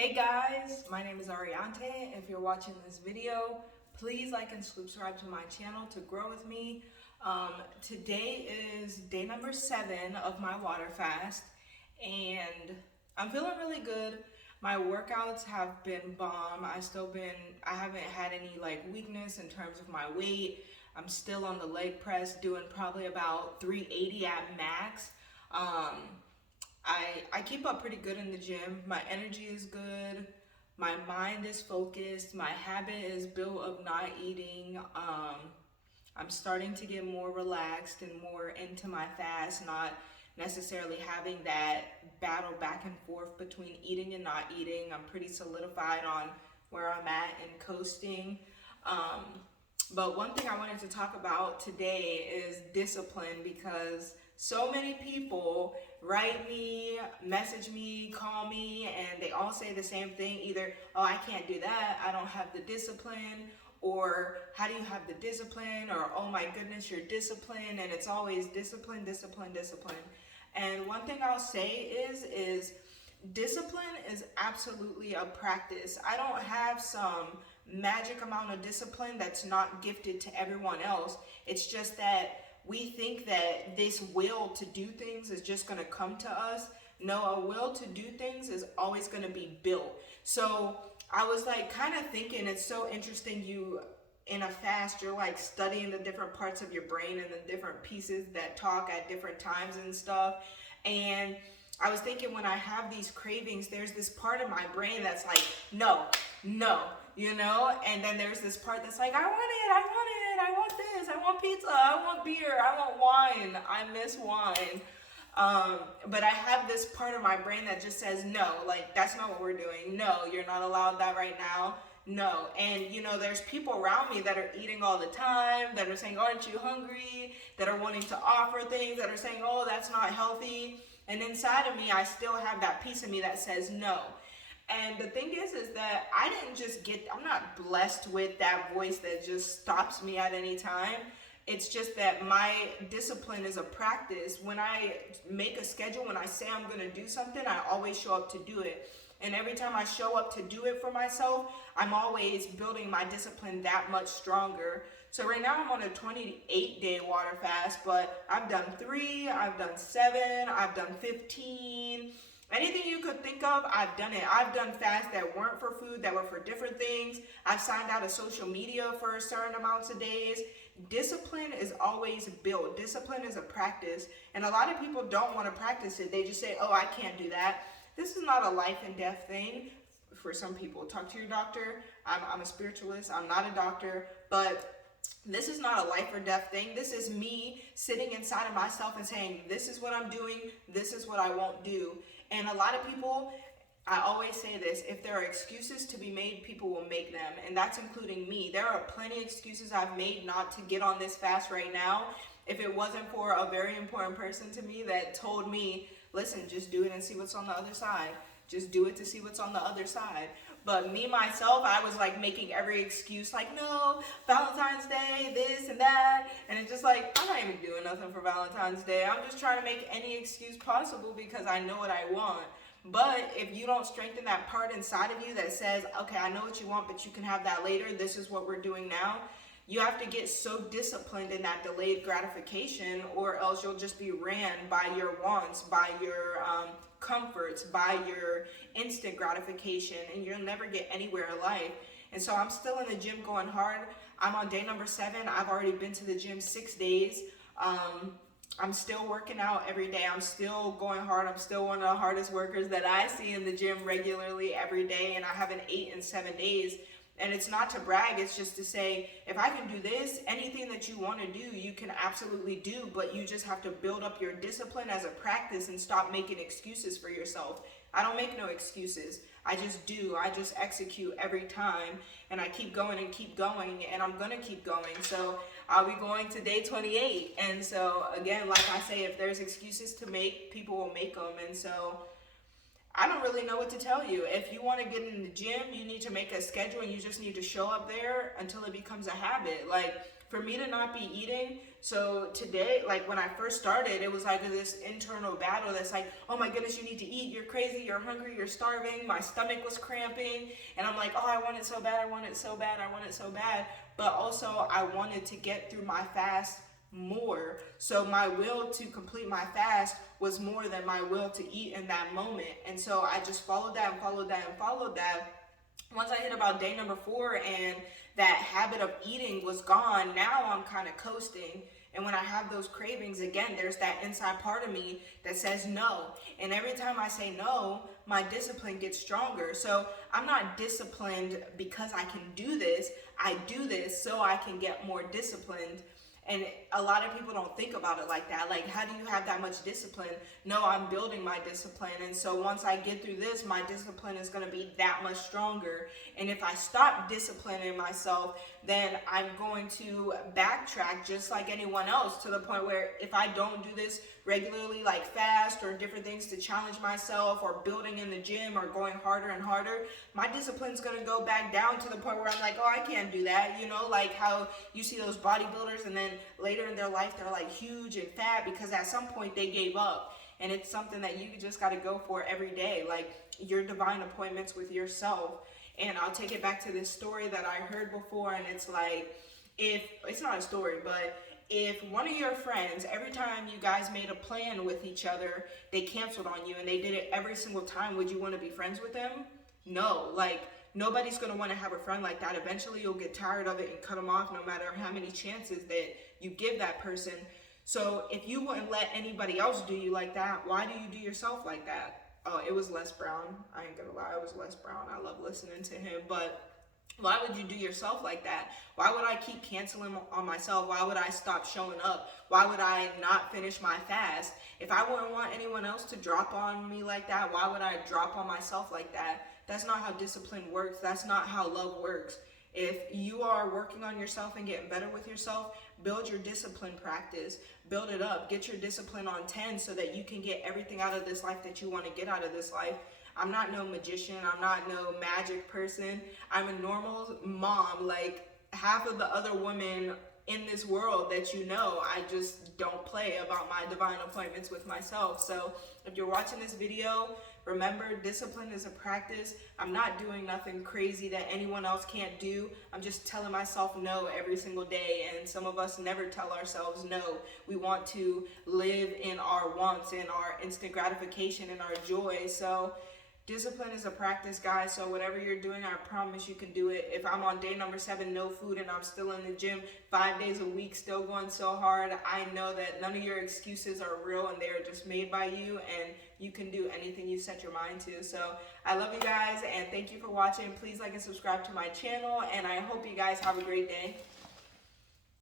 Hey guys, my name is Ariante. If you're watching this video, please like and subscribe to my channel to grow with me. Today is day number 7 of my water fast, and I'm feeling really good. My workouts have been bomb. I haven't had any weakness in terms of my weight. I'm still on the leg press doing probably about 380 at max. I keep up pretty good in the gym. My energy is good. My mind is focused. My habit is built of not eating. I'm starting to get more relaxed and more into my fast, not necessarily having that battle back and forth between eating and not eating. I'm pretty solidified on where I'm at and coasting. But one thing I wanted to talk about today is discipline, because so many people write me, message me, call me, and they all say the same thing. Either, oh, I can't do that, I don't have the discipline, or how do you have the discipline, or oh my goodness, you're disciplined. And it's always discipline, discipline, discipline. And one thing I'll say is discipline is absolutely a practice. I don't have some magic amount of discipline that's not gifted to everyone else. It's just that we think that this will to do things is just going to come to us. No, a will to do things is always going to be built. So I was kind of thinking, it's so interesting, you in a fast, you're studying the different parts of your brain and the different pieces that talk at different times and stuff. And I was thinking, when I have these cravings, there's this part of my brain that's like, no, and then there's this part that's like, I want it, I want this, I want pizza, I want beer, I want wine, I miss wine. But I have this part of my brain that just says, no, that's not what we're doing. No, you're not allowed that right now. No. And there's people around me that are eating all the time, that are saying, aren't you hungry? That are wanting to offer things, that are saying, oh, that's not healthy. And inside of me, I still have that piece of me that says no. And the thing is that I'm not blessed with that voice that just stops me at any time. It's just that my discipline is a practice. When I make a schedule, when I say I'm going to do something, I always show up to do it. And every time I show up to do it for myself, I'm always building my discipline that much stronger. So right now I'm on a 28-day water fast, but I've done 3, I've done 7, I've done 15. Anything you could think of, I've done it. I've done fasts that weren't for food, that were for different things. I've signed out of social media for certain amounts of days. Discipline is always built. Discipline is a practice. And a lot of people don't want to practice it. They just say, oh, I can't do that. This is not a life and death thing for some people. Talk to your doctor. I'm a spiritualist. I'm not a doctor. But this is not a life or death thing. This is me sitting inside of myself and saying, this is what I'm doing. This is what I won't do. And a lot of people, I always say this, if there are excuses to be made, people will make them. And that's including me. There are plenty of excuses I've made not to get on this fast right now. If it wasn't for a very important person to me that told me, listen, just do it and see what's on the other side. Just do it to see what's on the other side. But me, myself, I was making every excuse, no, Valentine's Day, this and that. And it's just I'm not even doing nothing for Valentine's Day. I'm just trying to make any excuse possible because I know what I want. But if you don't strengthen that part inside of you that says, okay, I know what you want, but you can have that later. This is what we're doing now. You have to get so disciplined in that delayed gratification, or else you'll just be ran by your wants, by your comforts, by your instant gratification, and you'll never get anywhere in life. And so I'm still in the gym going hard. I'm on day number 7. I've already been to the gym 6 days. I'm still working out every day. I'm still going hard. I'm still one of the hardest workers that I see in the gym regularly every day, and I haven't ate in 7 days. And it's not to brag, it's just to say, if I can do this, anything that you want to do, you can absolutely do, but you just have to build up your discipline as a practice and stop making excuses for yourself. I don't make no excuses. I just do. I just execute every time, and I keep going, and I'm going to keep going. So I'll be going to day 28. And so again, like I say, if there's excuses to make, people will make them. And so I don't really know what to tell you. If you want to get in the gym, you need to make a schedule, and you just need to show up there until it becomes a habit. For me to not be eating So today, like when I first started, it was like this internal battle that's like, oh my goodness, you need to eat, you're crazy, you're hungry, you're starving. My stomach was cramping, and I'm like, oh, I want it so bad, I want it so bad, I want it so bad. But also I wanted to get through my fast more. So my will to complete my fast was more than my will to eat in that moment. And so I just followed that and followed that and followed that. Once I hit about day number 4 and that habit of eating was gone, now I'm kind of coasting. And when I have those cravings again, there's that inside part of me that says no. And every time I say no, my discipline gets stronger. So I'm not disciplined because I can do this. I do this so I can get more disciplined. And a lot of people don't think about it like that. Like, how do you have that much discipline? No, I'm building my discipline. And so once I get through this, my discipline is going to be that much stronger. And if I stop disciplining myself, then I'm going to backtrack just like anyone else, to the point where if I don't do this regularly, like fast or different things to challenge myself, or building in the gym, or going harder and harder, my discipline's going to go back down to the point where I'm like, oh, I can't do that. You know, like how you see those bodybuilders and then later in their life they're like huge and fat because at some point they gave up. And it's something that you just got to go for every day, like your divine appointments with yourself. And I'll take it back to this story that I heard before, and it's like, if it's not a story, but if one of your friends, every time you guys made a plan with each other, they canceled on you and they did it every single time, would you want to be friends with them? No. Like, nobody's going to want to have a friend like that. Eventually you'll get tired of it and cut them off, no matter how many chances that you give that person. So if you wouldn't let anybody else do you like that, why do you do yourself like that? Oh, it was Les Brown. I ain't gonna lie, it was Les Brown. I love listening to him. But why would you do yourself like that? Why would I keep canceling on myself? Why would I stop showing up? Why would I not finish my fast? If I wouldn't want anyone else to drop on me like that, why would I drop on myself like that? That's not how discipline works. That's not how love works. If you are working on yourself and getting better with yourself, build your discipline practice. Build it up. Get your discipline on 10 so that you can get everything out of this life that you want to get out of this life. I'm not no magician. I'm not no magic person. I'm a normal mom, like half of the other women in this world that you know. I just don't play about my divine appointments with myself. So if you're watching this video, remember, discipline is a practice. I'm not doing nothing crazy that anyone else can't do. I'm just telling myself no every single day. And some of us never tell ourselves no. We want to live in our wants, in our instant gratification, in our joy. So discipline is a practice, guys. So whatever you're doing, I promise you can do it. If I'm on day number 7, no food, and I'm still in the gym 5 days a week, still going so hard, I know that none of your excuses are real and they are just made by you, and you can do anything you set your mind to. So I love you guys, and thank you for watching. Please like and subscribe to my channel, and I hope you guys have a great day.